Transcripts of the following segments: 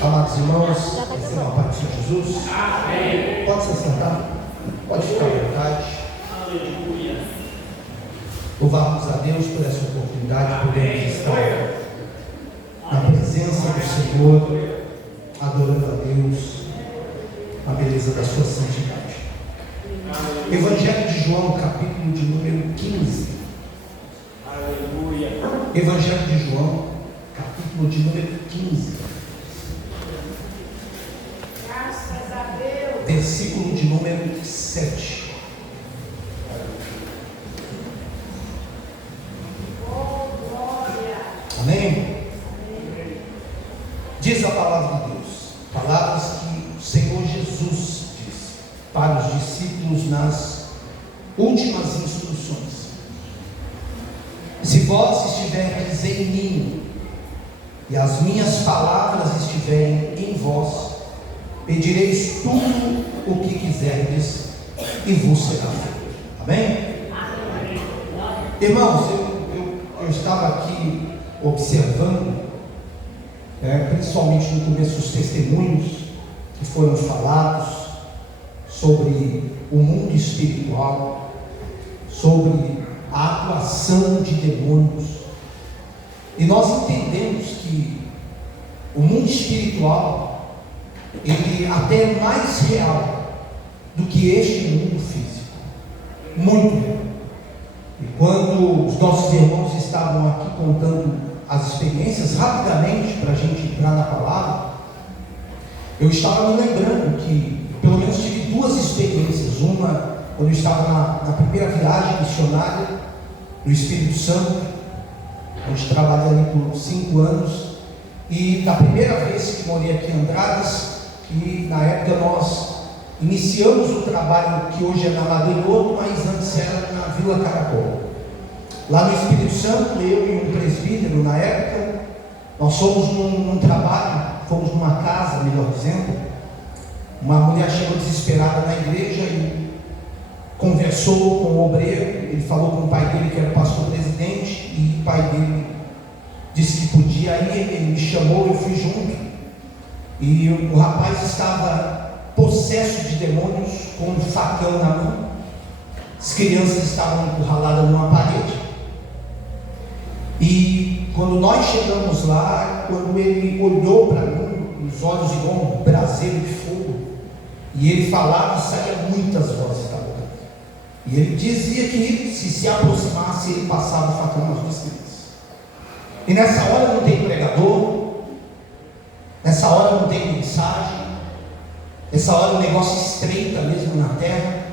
Amados irmãos, recebam a paz do Senhor Jesus. Amém. Pode se sentar, pode ficar à vontade. Aleluia. Louvamos a Deus por essa oportunidade de podermos estar na presença do Senhor, adorando a Deus, a beleza da sua santidade. Evangelho de João, capítulo de número 15. Aleluia. Evangelho de João, capítulo de número 15. Graças a Deus. Versículo de número 7. Oh, glória. Amém? Diz a palavra de Deus, palavras que o Senhor Jesus disse para os discípulos nas últimas instruções. Se vós estiverdes em mim e as minhas palavras estiverem em vós, pedireis tudo o que quiserdes e vos será feito. Amém? Amém. Irmãos, eu estava aqui observando, principalmente no começo, os testemunhos que foram falados sobre o mundo espiritual, sobre a atuação de demônios, e nós entendemos que o mundo espiritual, ele até é mais real do que este mundo físico, muito real. E quando os nossos irmãos estavam aqui contando as experiências, rapidamente, para a gente entrar na palavra, eu estava me lembrando que, pelo menos, tive duas experiências. Uma, quando eu estava na primeira viagem missionária no Espírito Santo, onde trabalhei ali por 5 anos, e da primeira vez que morei aqui em Andradas, e na época nós iniciamos o trabalho que hoje é na Ladeiroto, mas antes era na Vila Caracol. Lá no Espírito Santo, eu e um presbítero na época, nós fomos num trabalho, fomos numa casa, melhor dizendo. Uma mulher chegou desesperada na igreja e conversou com o obreiro. Ele falou com o pai dele, que era o pastor presidente, e o pai dele disse que podia ir. Ele me chamou, eu fui junto, e o rapaz estava possesso de demônios, com um facão na mão. As crianças estavam encurraladas numa parede. E quando nós chegamos lá, quando ele olhou para mim, os olhos igual um braseiro de fogo, e ele falava e saía muitas vozes da boca. E ele dizia que se aproximasse, ele passava o facão nas duas crianças. E nessa hora não tem pregador, nessa hora não tem mensagem, nessa hora o negócio estreita mesmo na terra,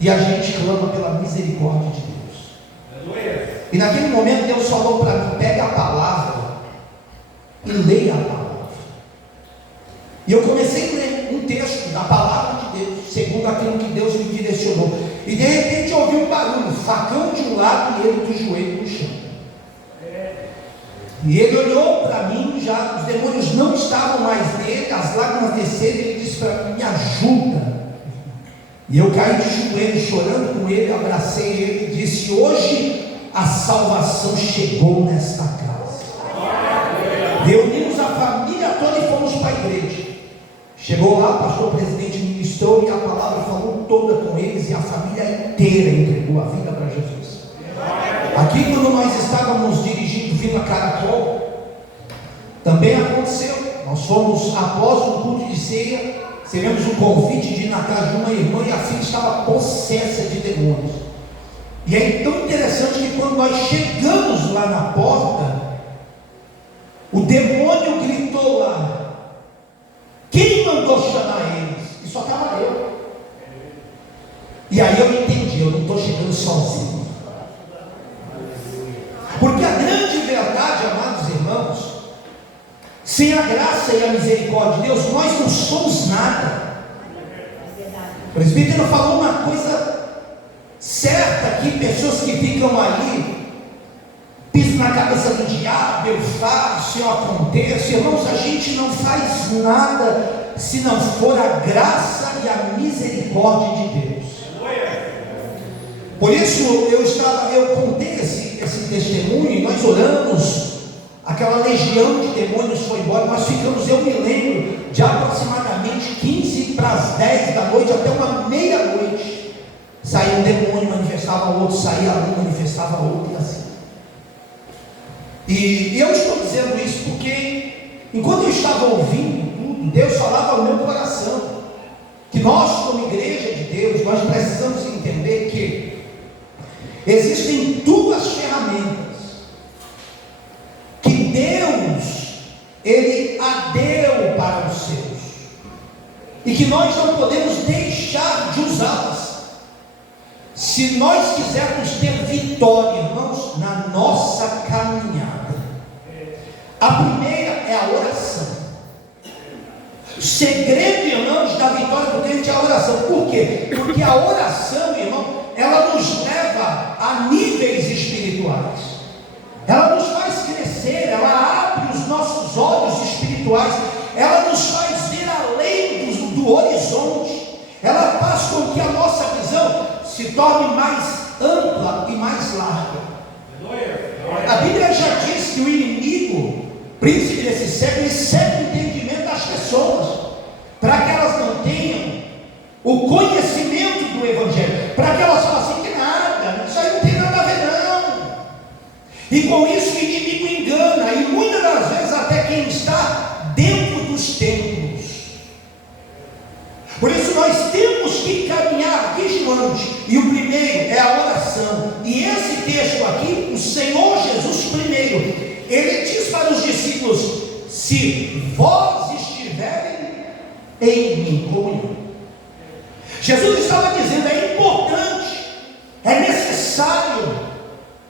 e a gente clama pela misericórdia de Deus. E naquele momento Deus falou para mim: pega a palavra e leia a palavra. E eu comecei a ler um texto da palavra de Deus, segundo aquilo que Deus me direcionou. E de repente eu ouvi um barulho, facão de um lado e ele do joelho no chão. E ele olhou para mim, já os demônios não estavam mais nele, as lágrimas desceram, e ele disse para mim: me ajuda. E eu caí de joelho, chorando com ele, abracei ele e disse: hoje a salvação chegou nesta casa. Reunimos a família toda e fomos para a igreja. Chegou lá, o pastor presidente ministrou e a palavra falou toda com eles, e a família inteira entregou a vida para Jesus. Aqui, quando nós estávamos dirigindo Vila Caracol, também aconteceu. Nós fomos, após o culto de ceia, recebemos um convite de ir na casa de uma irmã, e a filha estava possessa de demônios. E é tão interessante que quando nós chegamos lá na porta, o demônio gritou lá: quem mandou chamar eles? E só estava eu. E aí eu entendi, eu não estou chegando sozinho. Porque a grande verdade, amados irmãos, sem a graça e a misericórdia de Deus, nós não somos nada. O presbítero falou uma coisa certa aqui: pessoas que ficam ali, pisam na cabeça do diabo, eu faço, eu aconteço. Irmãos, a gente não faz nada se não for a graça e a misericórdia de Deus. Por isso eu contei esse testemunho, e nós oramos aquela legião de demônios foi embora. Nós ficamos, eu me lembro, de aproximadamente 15 para as 10 da noite até uma meia-noite. Saía um demônio, manifestava outro, saía um, manifestava outro, e assim. E eu estou dizendo isso porque, enquanto eu estava ouvindo tudo, Deus falava ao meu coração, que nós, como igreja de Deus, nós precisamos entender que existem duas ferramentas que Deus, Ele deu para os seus, e que nós não podemos deixar de usá-las, se nós quisermos ter vitória, irmãos, na nossa caminhada. A primeira é a oração. O segredo, irmãos, da vitória do crente é a oração. Por quê? Porque a oração, irmão, ela nos leva a níveis espirituais. Ela nos faz crescer, ela abre os nossos olhos espirituais, ela nos faz ver além do horizonte, ela faz com que a nossa visão se torne mais ampla e mais larga. A Bíblia já diz que o inimigo, príncipe desse século, ele cega o entendimento das pessoas, para que elas não tenham o conhecimento do Evangelho, para que elas falem assim, que nada, isso aí não tem nada a ver não. E com isso o inimigo engana, e muitas das vezes até quem está dentro dos templos. Por isso nós temos que caminhar vigilante, e o primeiro é a oração. E esse texto aqui, o Senhor Jesus primeiro, Ele diz para os discípulos: se vós estiverem em mim, comunhão. Jesus estava dizendo, é importante, é necessário,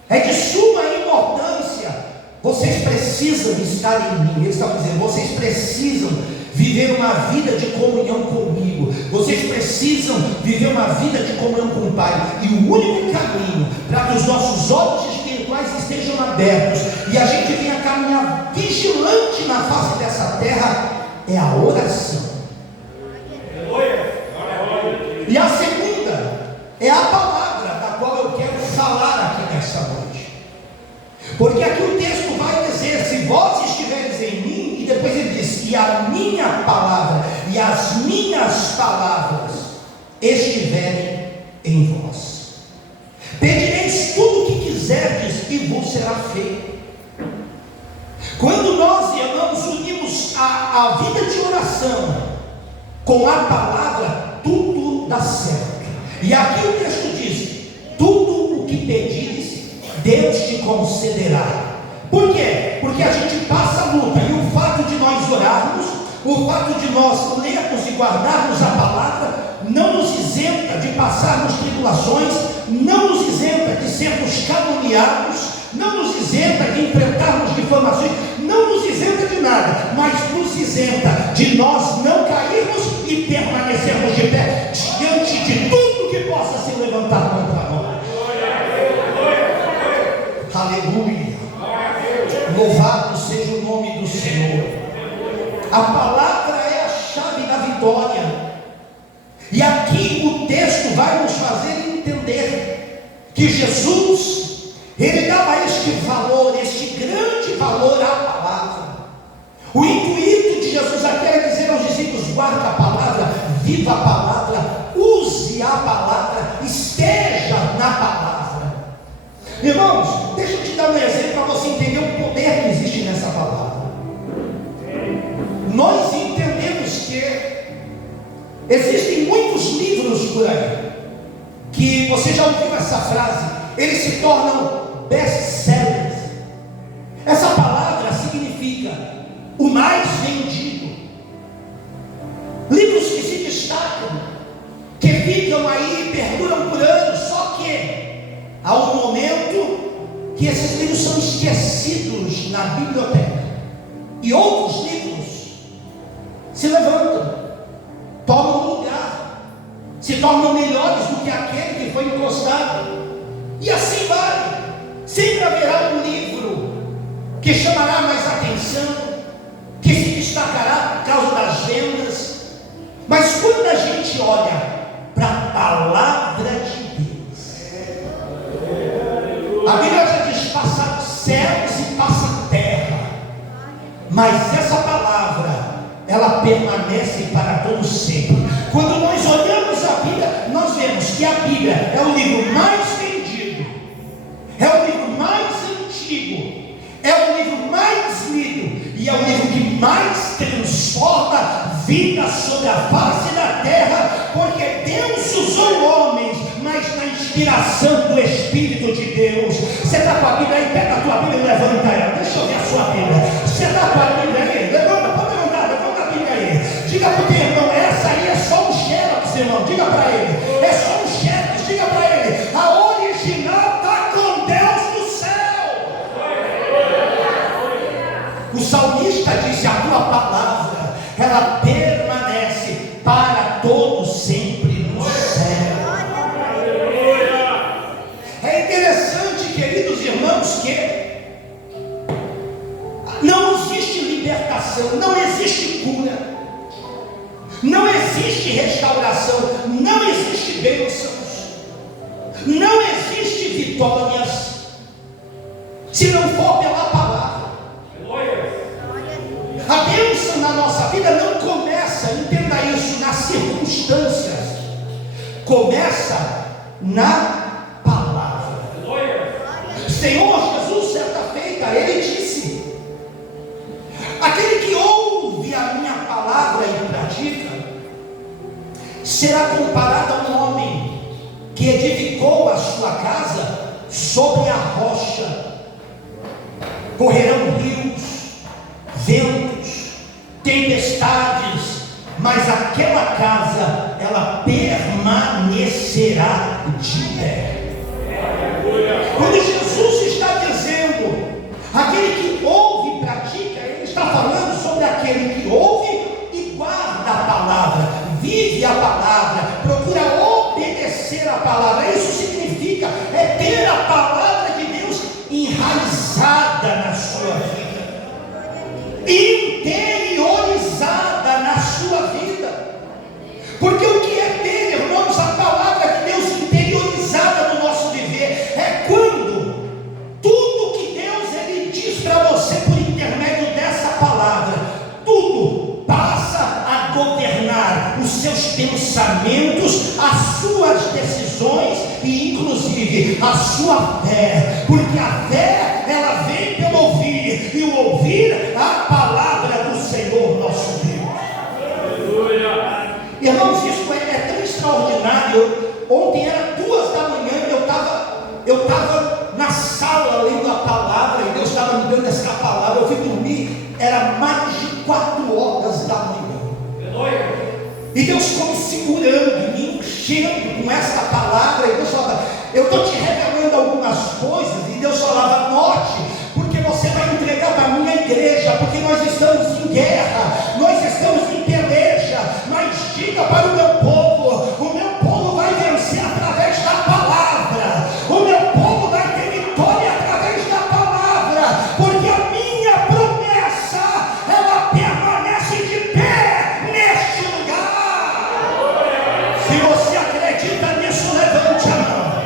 é de suma importância, vocês precisam estar em mim. Ele estava dizendo, vocês precisam viver uma vida de comunhão comigo, vocês precisam viver uma vida de comunhão com o Pai, e o único caminho para que os nossos olhos espirituais estejam abertos, e a gente venha caminhar vigilante na face dessa terra, é a oração. E a segunda é a palavra, da qual eu quero falar aqui nesta noite, porque aqui o texto vai dizer, se vós estiveres em mim, e depois ele diz, e a minha palavra, e as minhas palavras estiverem em vós, pedireis tudo o que quiserdes, e vos será feito. Quando nós, irmãos, unimos a vida de oração com a palavra, tudo dá certo. E aqui o texto diz, tudo o que pedires, Deus te concederá. Por quê? Porque a gente passa a luta, e o fato de nós orarmos, o fato de nós lermos e guardarmos a palavra, não nos isenta de passarmos tribulações, não nos isenta de sermos caluniados, não nos isenta de enfrentarmos difamações, não nos isenta de nada, mas nos isenta de nós não cairmos e permanecermos de pé diante de tudo que possa se levantar contra nós. Aleluia. Louvado seja o nome do Senhor. A palavra é a chave da vitória. E aqui o texto vai nos fazer entender que Jesus, Ele dava este valor, este grande valor à palavra. O intuito de Jesus aqui era dizer aos discípulos, guarde a palavra, viva a palavra, use a palavra, esteja na palavra. Irmãos, deixa eu te dar um exemplo para você entender o poder que existe nessa palavra. Nós entendemos que existem muitos livros por aí, que você já ouviu essa frase, eles se tornam best-sellers. Essa palavra significa o mais vendido. Livros que se destacam, que ficam aí e perduram por anos, só que há um momento que esses livros são esquecidos na biblioteca, e outros livros se levantam, tomam lugar, se tornam melhores do que aquele que foi encostado, e assim vai. Sempre haverá um livro que chamará mais atenção, que se destacará por causa das vendas, mas quando a gente olha para a palavra de Deus, a Bíblia já diz, passa céus e passa terra, mas essa palavra, ela permanece para todo sempre. Quando nós olhamos a Bíblia, nós vemos que a Bíblia é o livro mais vendido, é o livro mais antigo, é o livro mais lido, e é o livro que mais transforma vida sobre a face da terra, porque Deus usou homens, mas na inspiração do Espírito de Deus. Você está com a Bíblia aí? Pega a tua Bíblia e levanta ela. Deixa eu ver a sua Bíblia. Você está com a Bíblia aí? Levanta a Bíblia aí. Diga para o teu irmão, essa aí é só um xerox, irmão. Diga para ele, é só um xerox. Diga para ele, a original está com Deus no céu. O salmista disse, a tua palavra, ela permanece para todo sempre no céu. É interessante, queridos irmãos, que não existe libertação, não existe cura, não existe restauração, não existe bênçãos, não existe vitórias, se não for pela palavra. A bênção na nossa vida não começa, entenda isso, nas circunstâncias, começa na palavra. Senhor Jesus, certa feita, ele disse: aquele que ouve a minha palavra e pratica, será comparado a um homem que edificou a sua casa sobre a rocha. Correrão rios, ventos, tempestades, mas aquela casa, ela permanecerá de pé. Quando Jesus está dizendo, aquele que ouve e pratica, ele está falando sobre aquele que ouve e guarda a palavra, vive a palavra, procura obedecer a palavra. Isso significa ter a palavra de Deus enraizada na sua vida, interiorizada na sua vida. Porque o que é ter, irmãos, a palavra de Deus interiorizada no nosso viver? É quando tudo que Deus ele diz para você por intermédio dessa palavra, tudo passa a governar os seus pensamentos, as suas decisões e inclusive a sua fé. Porque a fé, ela vem pelo ouvir, e o ouvir a palavra do Senhor nosso Deus. Irmãos, isso é tão extraordinário. Ontem era 2 da manhã, eu estava na sala lendo a palavra, e Deus estava me dando essa palavra. Eu fui dormir, era mais de 4 horas da manhã, e Deus ficou me segurando, me enchendo com essa palavra. E Deus falava, eu estou te revelando algumas coisas, e Deus falava, note, porque você vai entregar para a minha igreja, porque nós estamos em guerra, nós estamos em peleja, mas diga para o meu povo vai vencer através da palavra, o meu povo vai ter vitória através da palavra, porque a minha promessa, ela permanece de pé neste lugar. Se você acredita nisso, levante a mão,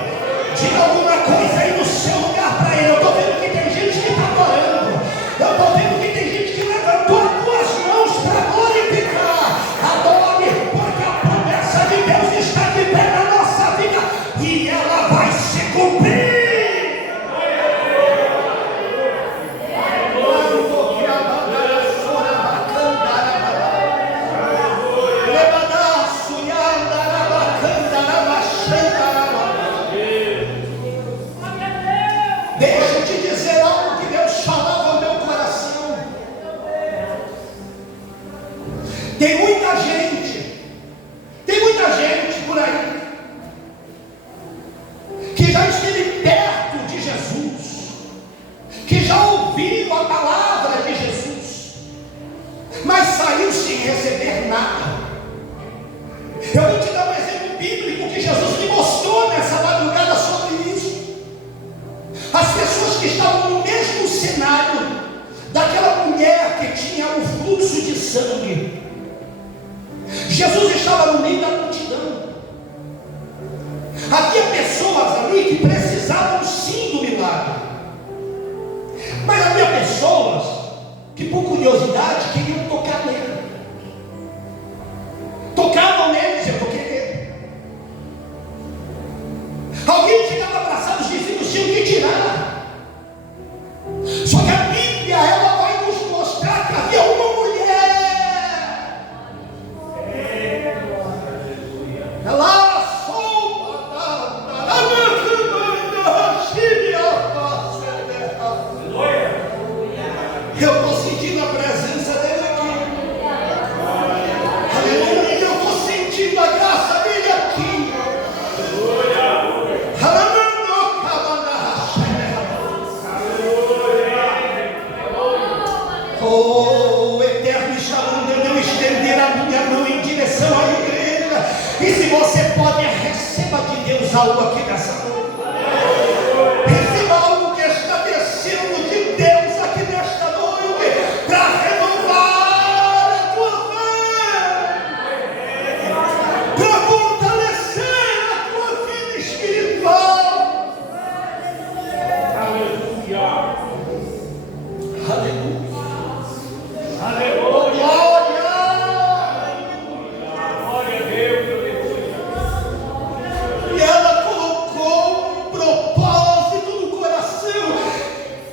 diga alguma coisa aí no seu lugar para ele. Eu estou vendo que tem gente que está adorando, eu estou vendo que tem gente que levantou as duas mãos para glorificar. Adore, porque a promessa de Deus está de pé na nossa vida, e ela vai se cumprir. Deixa eu te dizer algo que Deus falava ao meu coração. Tem muita gente por aí que já esteve perto de Jesus, que já ouviu a palavra de Jesus, mas saiu sem receber nada. Eu vou te dar um exemplo bíblico que Jesus me mostrou nessa madrugada sobre isso. As pessoas que estavam no mesmo cenário daquela mulher que tinha o fluxo de sangue. Jesus estava no meio da multidão. Havia pessoas ali que precisavam sim do milagre, mas havia pessoas que por curiosidade, queriam tocar nele. Tocavam nele, eu toquei nele. Alguém chegava abraçado, os discípulos tinham que tirar. Só que a Bíblia, ela vai nos mostrar que havia uma mulher. Ela eu estou sentindo a presença dele aqui. Aleluia, eu estou sentindo a graça dele aqui. Oh, Eterno, está mandando eu estender a minha mão em direção à igreja. E se você pode, receba de Deus algo aqui nessa noite. Receba algo que está descendo de Deus aqui nesta noite, para renovar a tua fé, para fortalecer a tua vida espiritual. Aleluia. Aleluia. Aleluia. Glória a Deus. E ela colocou um propósito no coração,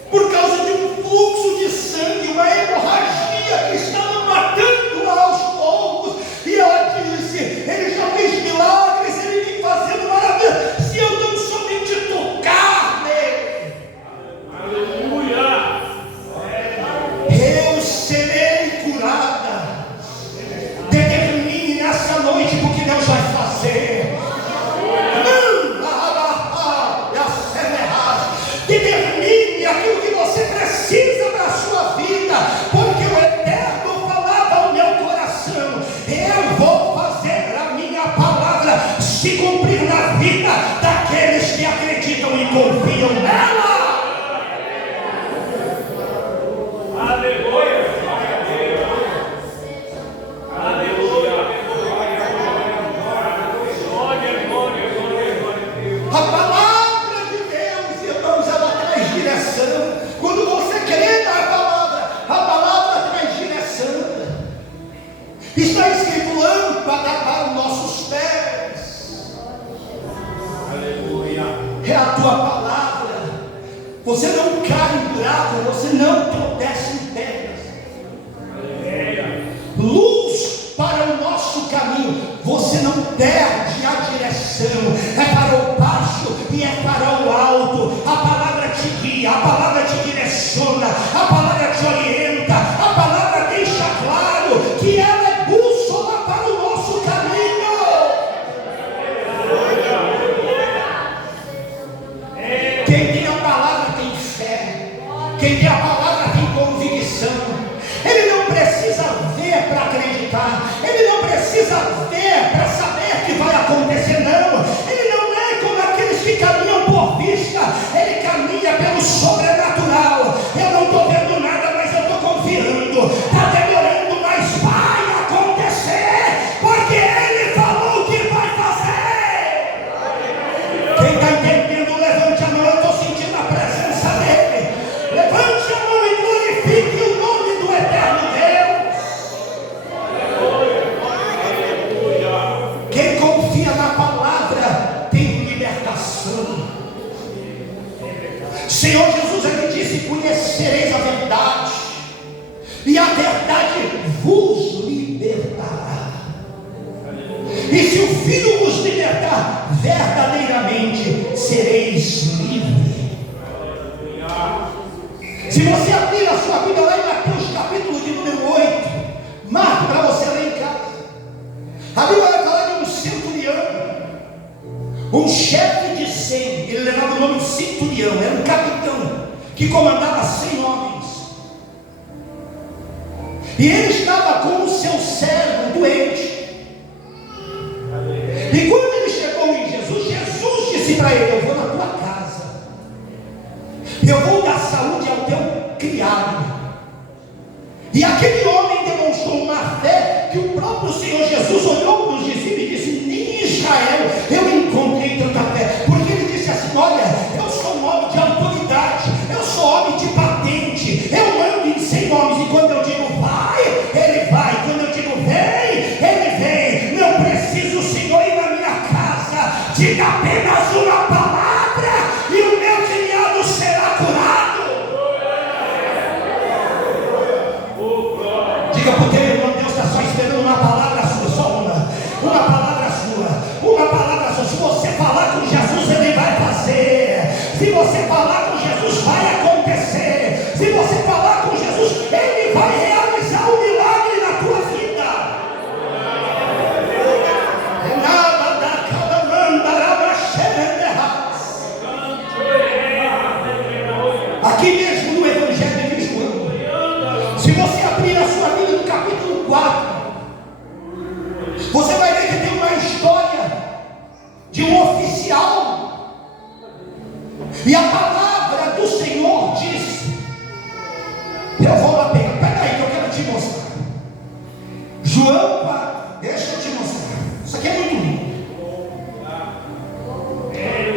por causa de um fluxo de sangue, uma hemorragia que estava matando aos poucos. E ela disse: ele já fez milagres, ele vem fazendo maravilhas, se eu não somente tocar nele, aleluia, eu serei curada. Determine nessa noite porque Deus vai fazer. Determine aquilo que você precisa para a sua vida, porque o Eterno falava ao meu coração: eu vou fazer a minha palavra se cumprir na vida daqueles que acreditam e confiam nela. Aleluia. A palavra de Deus, irmãos, ela traz direção. Quando você crê na palavra, a palavra traz direção. Está escrito: lâmpada para os nossos pés. Aleluia. É a tua palavra. Você não cai em buraco, você não tropeça em pedras. Luz para o nosso caminho. Você não perde a direção. É para o baixo e é para o alto. A palavra te guia, a palavra te direciona, a palavra te orienta, a palavra deixa claro que ela é bússola para o nosso caminho. Quem tem a palavra tem fé. Quem tem a palavra tem convicção. Ele não precisa ver para acreditar. Ele não precisa ver para saber que vai acontecer, não. Ele não é como aqueles que caminham por vista. Ele caminha pelo sobrenatural. Eu não estou vendo nada, mas eu estou confiando. Está demorando, mas vai acontecer, porque Ele falou que vai fazer. Quem está entendendo, levante a mão. Eu estou sentindo a presença dEle. Levante a mão e glorifique o nome do Eterno Deus. Quem confia na palavra tem libertação. Senhor Jesus, Ele disse: conhecereis a verdade, e a verdade vos libertará. E se o Filho vos libertar, verdadeiramente sereis livres. Se você abrir a sua Bíblia lá em Mateus capítulo de número 8, marque para você ler em casa. A Bíblia vai falar de um centurião, um chefe de 100. Ele levava o nome de centurião, era um capitão que comandava 100 homens. E ele estava com o seu servo doente. E quando ele chegou em Jesus, Jesus disse para ele: eu vou na tua casa, eu vou dar saúde ao teu criado. E aquele homem demonstrou uma fé que o próprio Senhor Jesus olhou para os discípulos e disse: nem em Israel eu encontrei tanta fé. Porque ele disse assim: olha, eu sou um homem de autoridade, eu sou homem de patente, eu mando em 100 homens. E quando eu digo Diga para o teu irmão, Deus está só esperando uma palavra sua, só uma palavra sua, uma palavra sua. Se você falar com Jesus, Ele vai fazer. Se você falar com Jesus, vai acontecer. Se você falar com Jesus, Ele vai realizar um milagre na tua vida. Aqui mesmo no Evangelho de João, se você abrir a sua Bíblia no capítulo 4, você vai ver que tem uma história de um oficial, e a palavra do Senhor diz, eu vou lá pegar, pega aí que eu quero te mostrar. João 4, deixa eu te mostrar, isso aqui é muito lindo.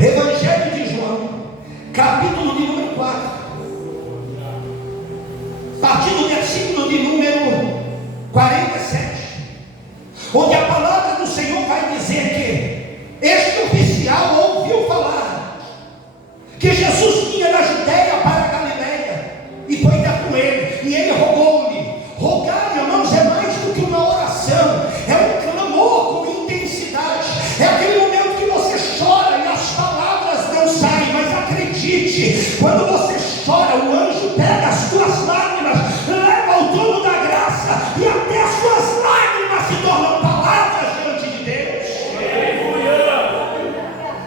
Evangelho de João, capítulo de número 4, a partir do versículo de número 47, onde a palavra do Senhor vai dizer que este oficial ouviu falar que Jesus vinha da Judeia para a Galileia, e foi ter com ele, e ele rogou-lhe. Rogar, irmãos, é mais do que uma oração, é um clamor com intensidade, é aquele momento que você chora e as palavras não saem, mas acredite, quando você chora, o anjo pega as tuas lágrimas, leva ao trono da graça, e até as suas lágrimas se tornam palavras diante de Deus.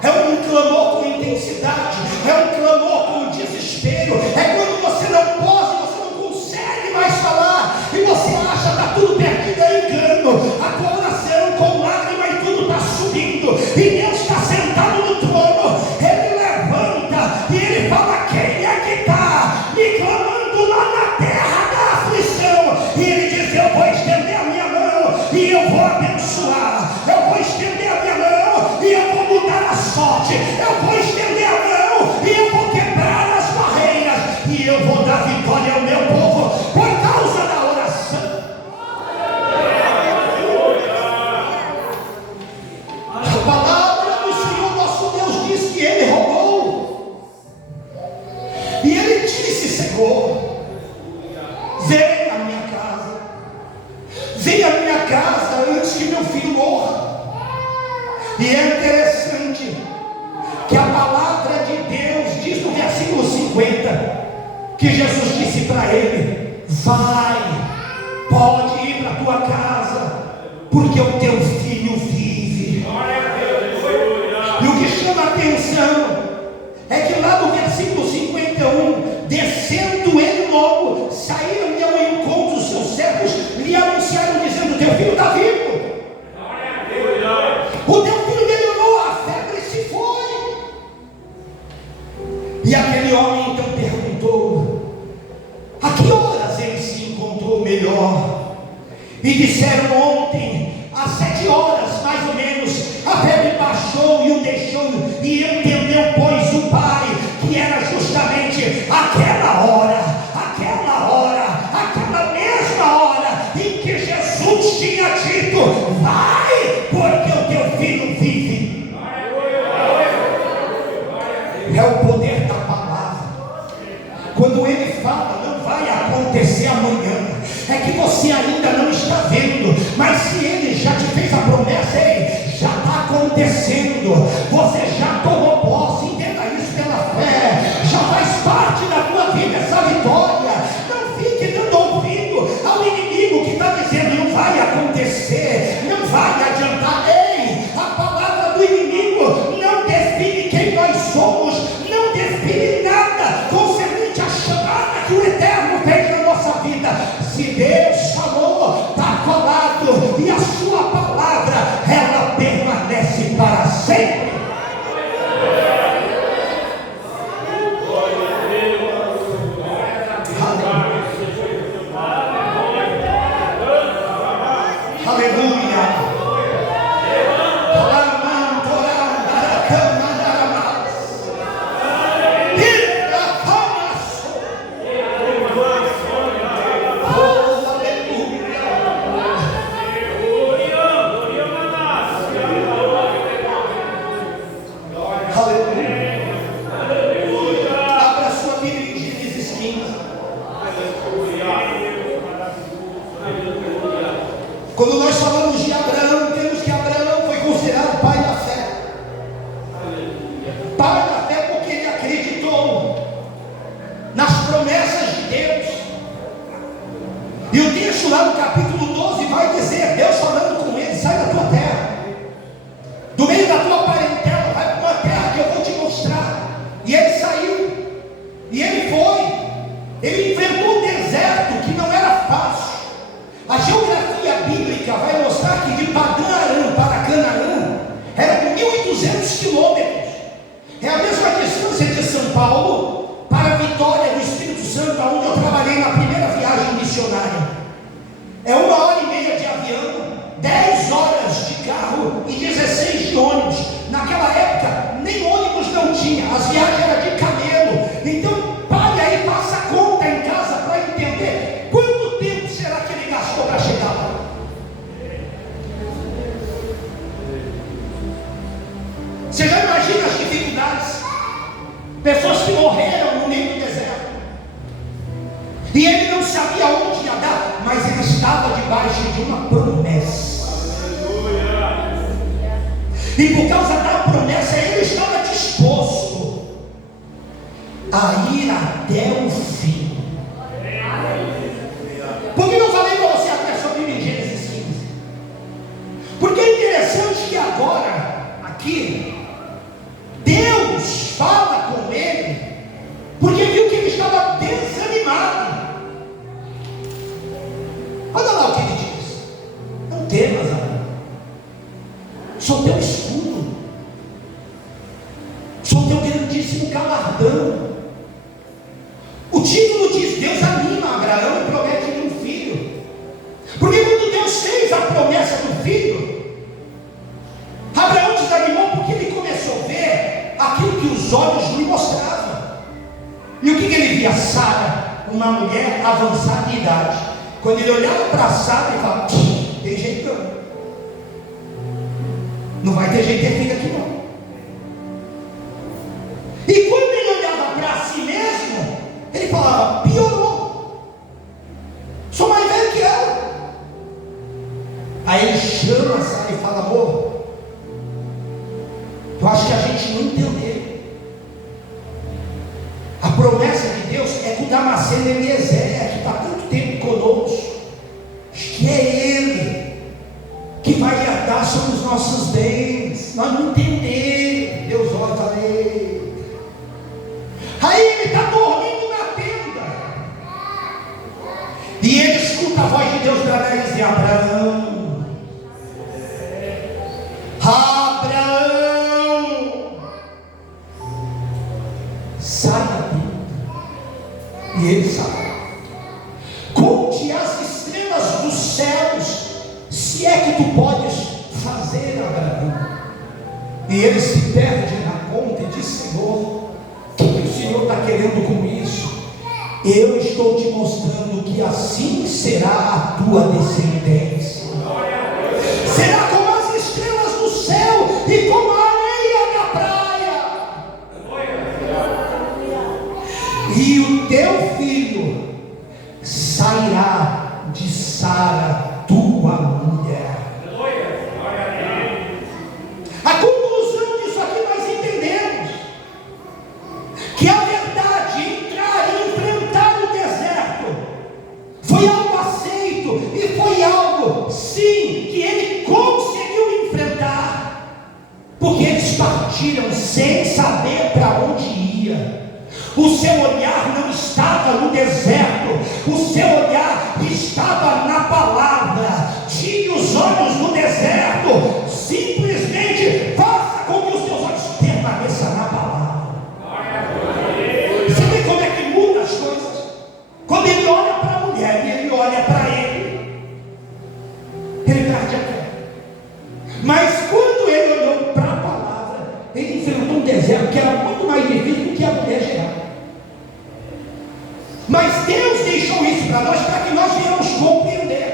É um clamor com intensidade, é um clamor com desespero, é quando você não pode, você não consegue mais falar, e você acha que está tudo perdido, é engano, a tua oração com lágrima e tudo está subindo, e Deus está sentado no trono, Ele levanta, e Ele fala, quem é que está me clamando lá na terra da aflição? E Ele diz, eu vou estender a minha mão, e eu vou abençoar, eu vou estender a minha mão, e eu vou mudar a sorte, eu vou estender a mão, e eu vou quebrar as barreiras, e eu vou dar vitória ao meu povo, por causa da oração. A palavra do Senhor nosso Deus diz que Ele rogou, e Ele disse, Senhor, vem à minha casa, vem à minha casa antes que meu filho morra. E é interessante que a palavra de Deus diz no versículo 50, que Jesus disse para ele, vai, pode ir para a tua casa, porque o teu filho vive. E o que chama a atenção é que lá no versículo 51, descendo ele logo, saíram ao encontro dos seus servos, lhe anunciaram dizendo, teu filho está vivo. O teu filho melhorou, a febre se foi. E aquele homem então perguntou, a que horas ele se encontrou melhor? E disseram, ontem, às 7 horas mais ou menos, a febre baixou e o deixou, e entendeu, pois, o pai, que era justamente aquela mesma hora em que Jesus tinha dito, vai, porque o teu filho vive. É o poder da palavra. Quando ele fala, não vai acontecer amanhã, é que você ainda não está vendo, mas se ele já te fez a promessa, ei, já está acontecendo, você já tomou posse, entenda isso pela fé, já faz parte da tua vida essa vitória. Não fique dando ouvido ao inimigo que está dizendo, não vai acontecer, não vai adiantar. Ei, a palavra do inimigo não define quem nós somos, não define nada concernente à chamada que o Eterno fez na nossa vida. Se Deus falou, está falado, e a sua palavra, ela permanece para sempre. Aleluia. Quando nós falamos de Abraão, temos que Abraão foi considerado pai da fé. Pai da fé porque ele acreditou nas promessas de Deus. E o texto lá no capítulo 12 vai dizer, Deus falando com ele: sai da tua terra, do meio da tua parentela, vai para uma terra que eu vou te mostrar. E ele saiu, e ele foi, ele enfrentou um deserto que não era fácil. A geografia bíblica vai mostrar que de Padã-Arã para Canaã era 1.200 quilômetros. É a mesma distância de São Paulo para Vitória do Espírito Santo, onde eu trabalhei na primeira viagem missionária. É 1h30 de avião, 10 horas de carro e 16 de ônibus. Naquela época nem ônibus não tinha, as viagens eram de camelo. Então pare aí, faça a conta em casa para entender quanto tempo será que ele gastou para chegar lá. Você já imagina as dificuldades? Pessoas que morreram no meio do deserto, e ele não sabia onde ia dar, mas ele estava debaixo de uma promessa. E por causa da promessa, ele estava disposto a ir até o fim. Por que não falei para você até sobre em Gênesis 15? Porque é interessante que agora, aqui, Deus fala com ele, porque viu que ele estava desanimado. Olha lá o que ele diz: não temas, Abraão, sou teu escudo, sou teu grandíssimo galardão. O título diz: Deus anima Abraão e promete-lhe um filho. Porque quando Deus fez a promessa do filho, Abraão desanimou porque ele começou a ver aquilo que os olhos lhe mostravam. E o que ele via? Sara, uma mulher avançada de idade. Quando ele olhava para Sara, ele falava: tem jeito não, não vai ter jeito de ter filho aqui não. E quando ele olhava para si mesmo, ele falava: piorou, sou mais velho que ela. Aí ele chama Sara e fala: amor, eu acho que a gente não entendeu. A promessa de Deus é que o Damasceno Eliezer, que está há tanto tempo conosco, que é Ele que vai herdar sobre os nossos bens. Nós não entendemos. Deus olha e fala: aí ele está dormindo na tenda, e ele escuta a voz de Deus para ele dizer: Abraão, Abraão, sai da tenda. E ele sai. Conte as estrelas dos céus, se é que tu podes fazer, Abraão. E ele se perde na conta e diz: Senhor, o que o Senhor está querendo com isso? Eu estou te mostrando que assim será a tua descendência. Será como as estrelas do céu e como a areia da praia. E o teu filho sairá de Sara, tua mulher. A conclusão disso aqui nós entendemos que a verdade, entrar e enfrentar o deserto, foi algo aceito e foi algo, sim, que ele conseguiu enfrentar, porque eles partiram sem saber para onde ia. O seu olhar não estava no deserto, o seu olhar estava na palavra. Tire os olhos do deserto, simplesmente faça com que os seus olhos permaneçam na palavra. Você vê como é que muda as coisas? Quando ele olha para a mulher e ele olha para ele perde a fé. Mas quando ele olhou para a palavra, ele enfrentou um deserto que era muito mais difícil do que a mulher gerar. Mas Deus deixou isso para nós, para que nós venhamos compreender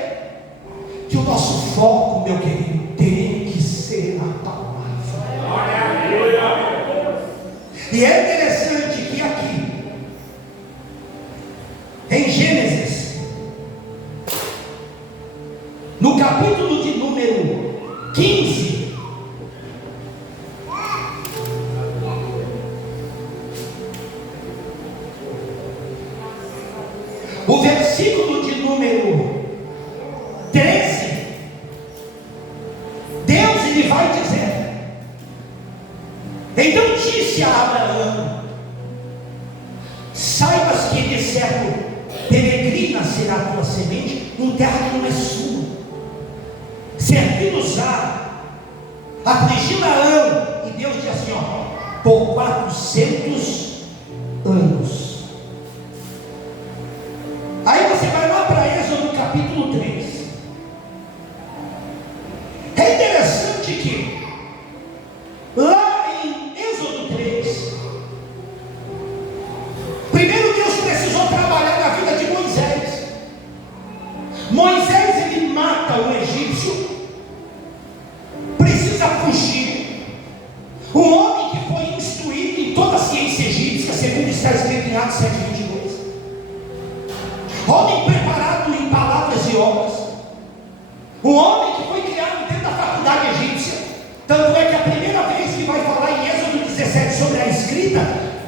que o nosso foco, meu querido, tem que ser a palavra. E é interessante que aqui em Gênesis no capítulo de número 15, o versículo de número 13, Deus ele vai dizer: então disse a Abraão: saibas que de certo peregrina será a tua semente em terra que não é sua, servindo-nos-á, afligindo-a. E Deus diz assim, ó, por 400 anos. Aí você vai lá para Êxodo capítulo 3. É interessante que lá em Êxodo 3, primeiro Deus precisou trabalhar na vida de Moisés. Moisés ele mata o egípcio, precisa fugir. Um homem que foi instruído em toda a ciência egípcia, segundo está escrito em Atos 7:22. Homem preparado em palavras e obras. Um homem que foi criado dentro da faculdade egípcia. Tanto é que a primeira vez que vai falar em Êxodo 17 sobre a escrita,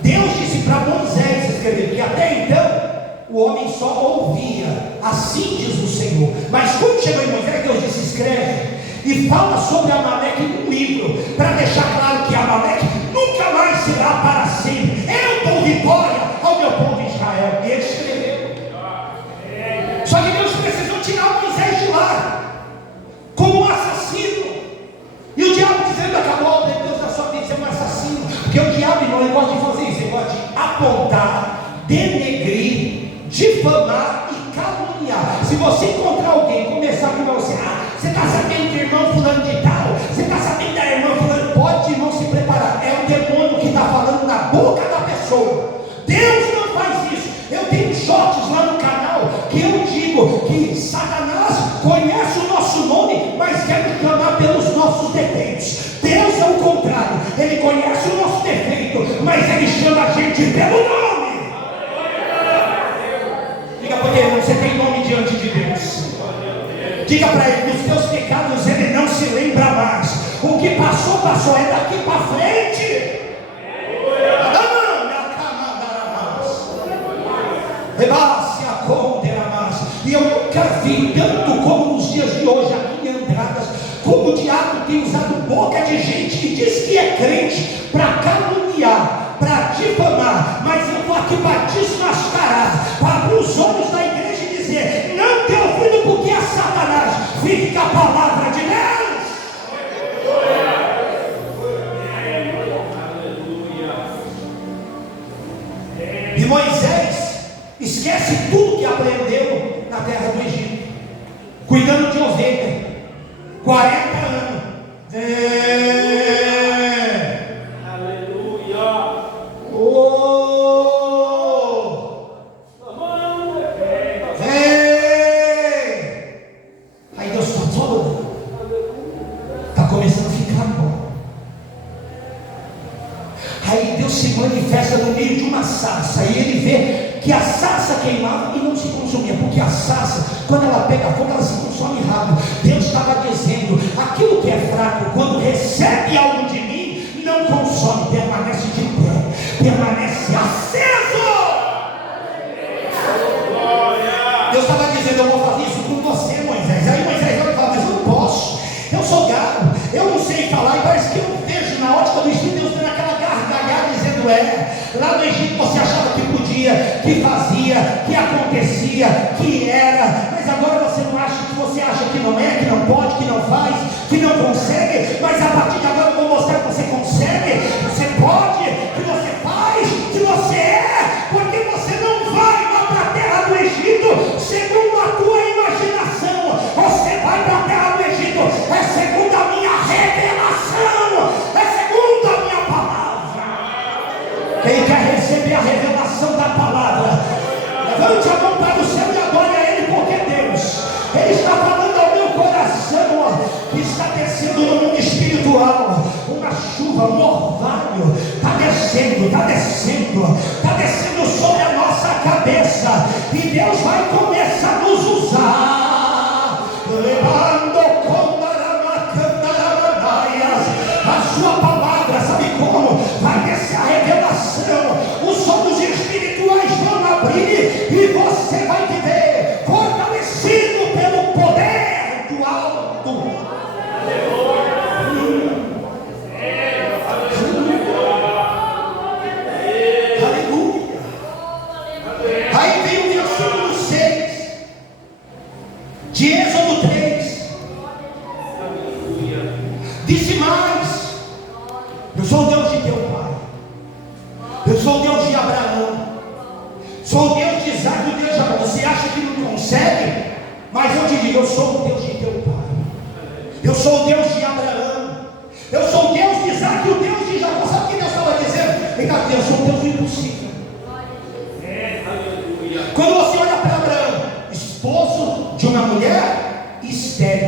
Deus disse para Moisés escrever, que até então o homem só ouvia, assim diz o Senhor. Mas quando chegou em Moisés, Deus disse: escreve e fala sobre Amaleque num livro, para deixar claro que Amaleque nunca mais será para sempre. Eu dou vitória ao meu povo Israel. E ele escreveu. Só que Deus precisou tirar Moisés de lá, como um assassino. E o diabo dizendo: acabou, Deus na sua vida, você é um assassino. Porque o diabo não gosta de fazer isso, ele gosta de apontar, denegrir, difamar e caluniar. Se você encontrar alguém, começar com você: você está sabendo do irmão fulano de tal, você está sabendo da irmã fulano, pode, irmão, se preparar. É o demônio que está falando na boca da pessoa. Deus não faz isso. Eu tenho shorts lá no canal que eu digo que Satanás conhece o nosso nome, mas quer nos chamar pelos nossos defeitos. Deus é o contrário, ele conhece o nosso defeito, mas ele chama a gente pelo nome. Diga para ele: você tem nome diante de Deus. Diga para ele: dos teus pecados ele não se lembra mais. O que passou, passou, é daqui para frente. E eu nunca vi tanto como nos dias de hoje aqui em Andradas, como o diabo tem usado boca de gente que diz que é crente para caluniar, para difamar. Mas eu estou aqui para desmascarar, para abrir os olhos da igreja e dizer: não tem ouvido porque é Satanás. Fique com a palavra de Deus. E Moisés esquece tudo que aprendeu na terra do Egito, cuidando de ovelha, 40 anos. Aleluia. Aí Deus está falando, está começando a ficar bom. Aí Deus se manifesta no meio de uma sarça, e ele vê que a sarça queimava e não se consumia, porque a sarça, quando ela pega fogo, ela se consome rápido. Deus estava dizendo: aquilo que é fraco, quando recebe algo de mim, não consome, permanece de pé, permanece aceso. Deus estava dizendo: eu vou fazer isso com você, Moisés. Aí Moisés vai falar: mas eu não posso, eu sou gado, eu não sei falar. E parece que eu vejo na ótica do Espírito Deus dando aquela gargalhada, dizendo: lá no Egito você achava que podia, que fazia, que acontecia, que era, mas agora você não acha, que você acha que não é, que não pode, que não faz, que não consegue. Mas a partir de agora eu vou mostrar que você consegue, você pode, que você faz, que você é, porque você não vai lá para a terra do Egito segundo a tua imaginação, você vai para a terra do Egito é segundo a minha revelação, é segundo a minha palavra. Quem quer receber a revelação da palavra, levante a mão para o céu e adore a Ele, porque Deus, Ele está falando ao meu coração, que está descendo no mundo espiritual, uma chuva, um orvalho, está descendo, está descendo, está descendo sobre a nossa cabeça, e Deus vai começar a nos usar.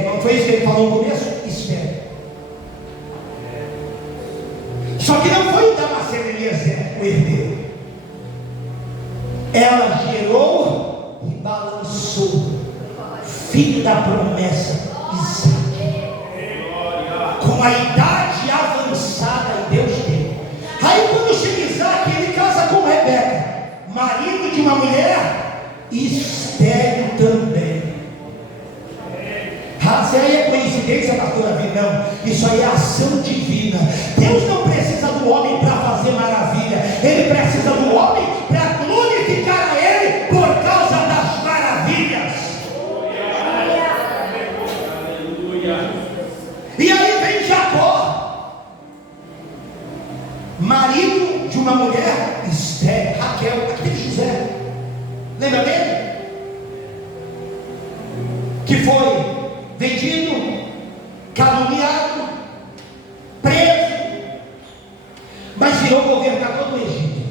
espere. Não foi isso que ele falou no começo? Espere. Só que não foi Damasceno Eliezer o herdeiro. Ela gerou e balançou, filho da promessa, Isaac, com a idade avançada em Deus dele. Aí quando chega Isaac, ele casa com Rebeca, marido de uma mulher estéril também. Isso aí é coincidência, pastor Davi? Não, isso aí é ação divina. Deus não precisa do homem para fazer maravilha, Ele precisa do homem para glorificar a Ele por causa das maravilhas. E aí vem Jacó, marido de uma mulher estéril, Raquel, aquele José, lembra dele? Que foi vendido, caluniado, preso, mas virou governador do Egito.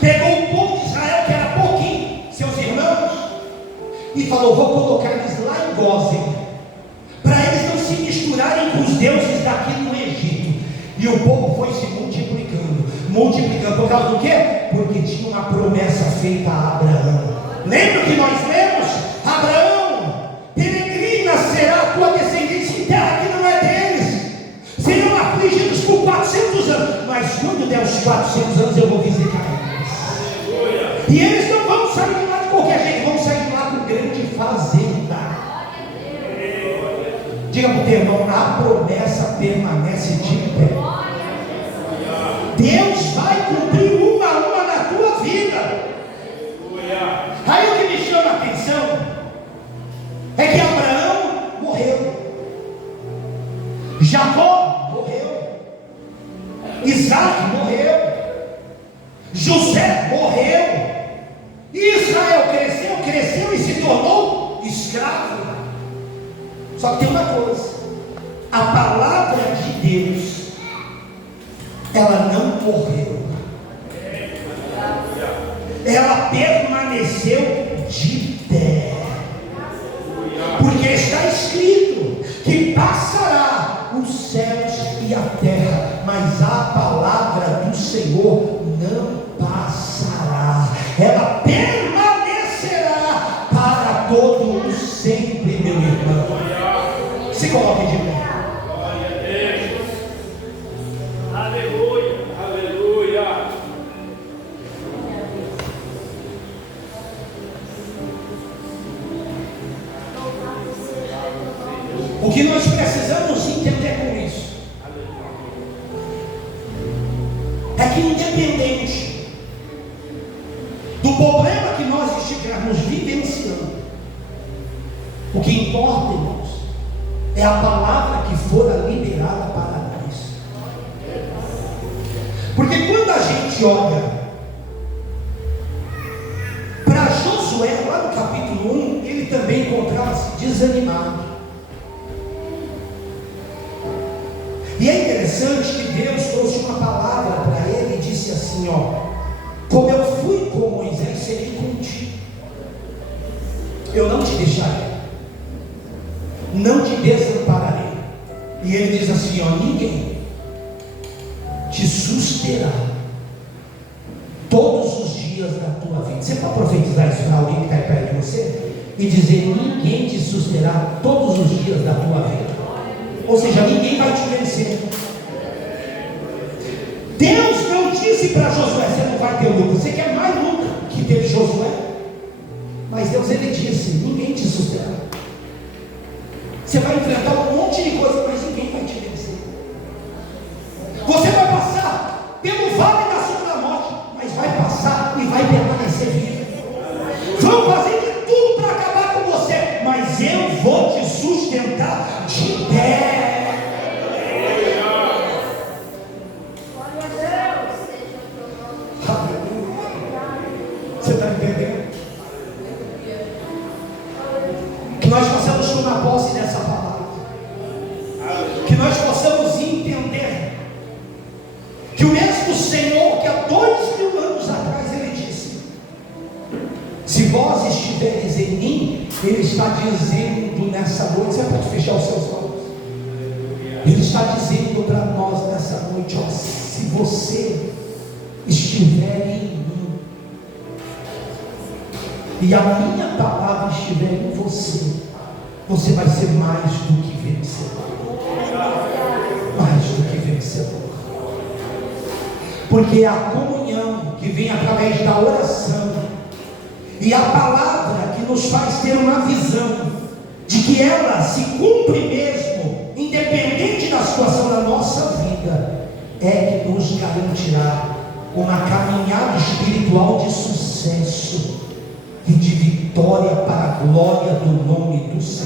Pegou o povo de Israel, que era pouquinho, seus irmãos, e falou: vou colocar eles lá em Gósen, para eles não se misturarem com os deuses daqui no Egito. E o povo foi se multiplicando, por causa do quê? Porque tinha uma promessa feita a Abraão. Lembra que nós lemos? Abraão, peregrina será a tua descendência em terra que não é deles, serão afligidos por 400 anos, mas quando der os 400 anos eu vou visitar eles. E eles não vão sair de lá de qualquer jeito, vão sair de lá com grande fazenda. Diga para o teu irmão: a promessa permanece de pé. Deus vai cumprir uma a uma na tua vida. Aí o que me chama a atenção é que Abraão morreu, Jacó morreu, Isaac morreu, José morreu, e Israel cresceu e se tornou escravo. Só que tem uma coisa: a palavra de Deus, ela não morreu, ela permaneceu de pé, porque está escrito que passará os céus e a terra, mas a palavra do Senhor não passará, ela permanecerá para todo o sempre, meu irmão. Se coloque de pé. O que nós precisamos entender com isso é que, independente do problema que nós estivermos vivenciando, o que importa, irmãos, é a palavra que for liberada para nós. Porque quando a gente olha para Josué, lá no capítulo 1, ele também encontrava-se desanimado. E é interessante que Deus trouxe uma palavra para ele e disse assim: ó, como eu fui com Moisés, serei contigo, eu não te deixarei, não te desampararei. E ele diz assim: ó, ninguém te susterá todos os dias da tua vida. Você pode profetizar isso para alguém que está perto de você e dizer: ninguém te susterá todos os dias da tua vida. Ou seja, ninguém vai te vencer. Deus não disse para Josué: você não vai ter luta, você quer mais luta que teve Josué. Mas Deus, ele disse: ninguém te susterá. Você vai enfrentar um monte de coisa, mas ninguém vai te vencer. Você vai passar pelo vale da sombra da morte, mas vai passar e vai permanecer vivo. Vão fazer de tudo para acabar com você, mas eu vou te sustentar de pé. Você está entendendo? Que nós possamos tomar posse dessa palavra, que nós possamos entender que o mesmo Senhor que há 2000 anos atrás ele disse: se vós estiveres em mim, eles está dizendo nessa noite, você pode fechar os seus olhos. Ele está dizendo para nós nessa noite, ó, se você estiver em mim, e a minha palavra estiver em você, você vai ser mais do que vencedor. Mais do que vencedor. Porque a comunhão que vem através da oração e a palavra que nos faz ter uma visão de que ela se cumpre mesmo, independente da situação da nossa vida, é que nos garantirá uma caminhada espiritual de sucesso e de vitória para a glória do nome do Senhor.